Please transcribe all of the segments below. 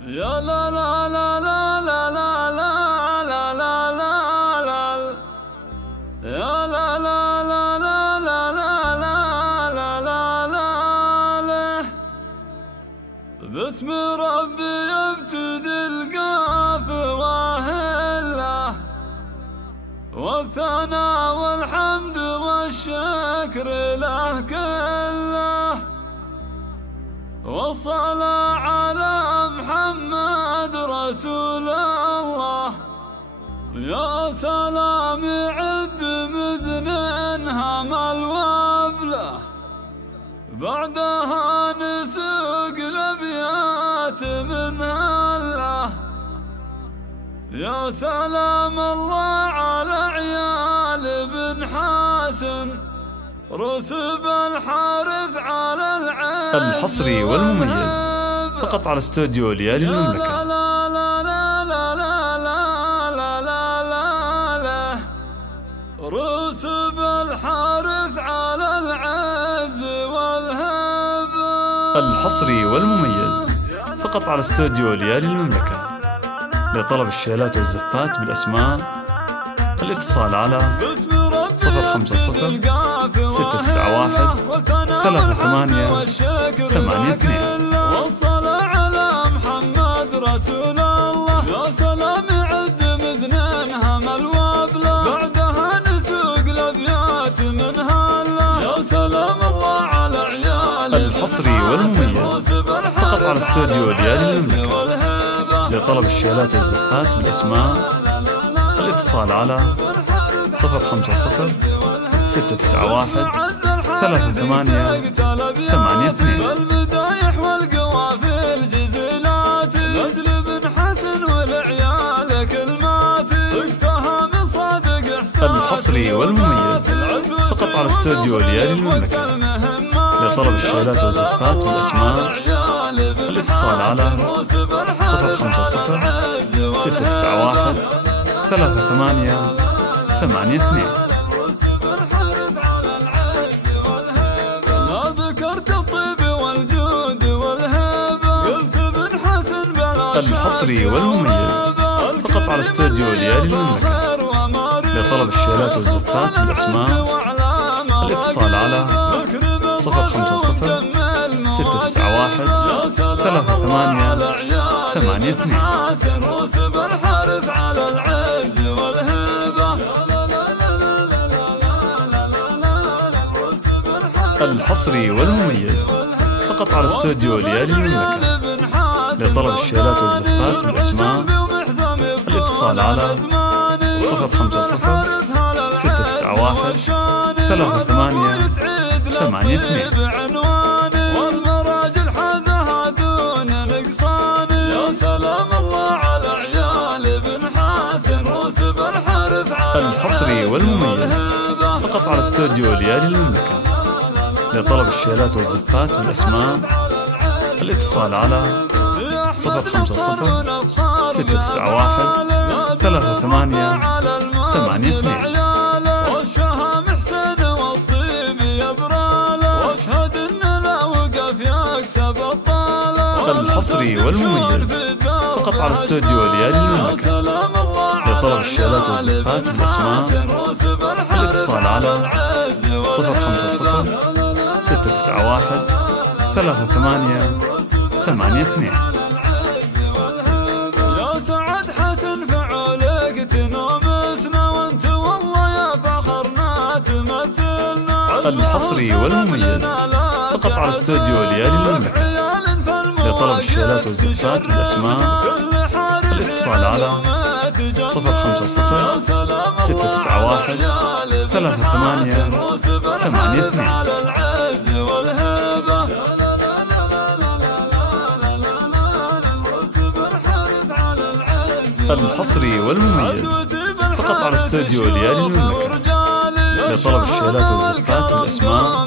يا لا لا لا لا لا لا لا لا لا لا لا يا لا لا لا لا لا لا لا لا لا لا باسم ربي يبتدي القاف واهله والثناء والحمد والشكر له كله والصلاة على محمد رسول الله. يا سلام عد مزن هم الوبله بعدها نسوق الابيات من هله. يا سلام الله على عيال بن حسن رسب الحارث على العز الحصري والمميز فقط على استوديو ليالي المملكة. لا لا لا لا لا لا لا لا لا رسب الحارث على العز والهبة. الحصري والمميز فقط على استوديو ليالي المملكة. لطلب الشيلات والزفات بالأسماء الاتصال على 050 691 3882. والصلاة على محمد رسول الله. يا سلام عد مزنين هم الوبله بعدها نسوق الابيات من هله. يا سلام الله على عيال الحصري والمميز فقط على استوديو ليالي المملكة. لطلب الشيلات والزفات بالأسماء الاتصال على 050 691 3882. والمدايح والقوافل جزيلات لاجل بن حسن والعيال كلمات سقتها من صادق احسان. الحصري والمميز فقط على استوديو ليالي المملكة. لطلب الشيلات والزفات بالأسماء الاتصال على 050 691 3882. الحصري والمميز فقط على استوديو ليالي المملكة. لطلب الشيلات والزفات بالأسماء الاتصال على 050 691 3882. رسب الحارث على العز والهبة. الحصري والمميز فقط على استوديو ليالي المملكة. لطلب الشيلات والزفات بالأسماء الاتصال على 050 691 3882. والمراجل حازها دون نقصان. يا سلام الله على عيال بن حسن رسب الحارث على الحصري والمميز فقط على استوديو ليالي المملكة. لطلب الشيلات والزفات بالأسماء الاتصال على 050 691 3882. والشهم حسن والطيب يبراله واشهد ان لا وقف يكسب الطاله. الحصري والمميز فقط على استوديو ليالي المملكة. لطلب الشيلات والزفات بالأسماء الاتصال على 050 691 3882. يا سعد حسن فعولك تنومسنا وانت والله يا فخرنا تمثلنا. الحصري والمميز فقط على استوديو ليالي المملكة. لطلب الشيلات والزفات بالأسماء الاتصال على 050 691 3882. الحصري والمميز فقط على استوديو ليالي المملكة. لطلب الشيلات والزفات بالأسماء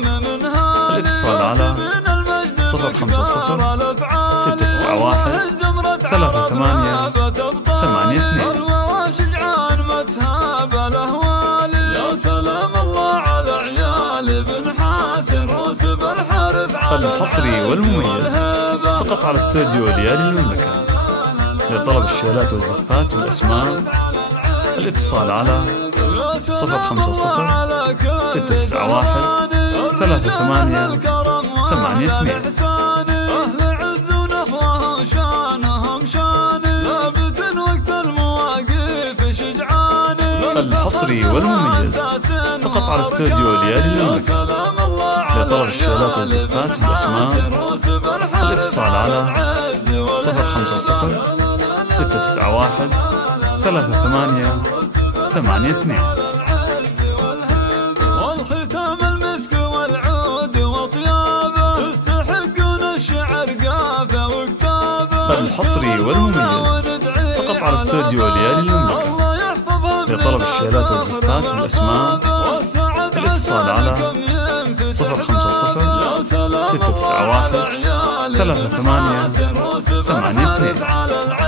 الاتصال على 050 691 3882. يا سلام الله على عيال بن حسن رسب الحارث على الحصري والمميز فقط على استوديو ليالي المملكة. لطلب الشيلات والزفات والأسماء الاتصال على 050 691 38 82. أهل عز ونخوة شانهم شاني ثابت وقت المواقف شجعان الحصري والمميز فقط على استوديو ليالي المملكة. لطلب الشيلات والزفات والأسماء الاتصال على 050 691 38 82. والختام المسك والعود وطيابه يستحقون الشعر قافه وكتابه. الحصري والمميز فقط على استوديو ليالي المملكة. لطلب الشيلات والزفات والأسماء الاتصال على 050 691 38 82.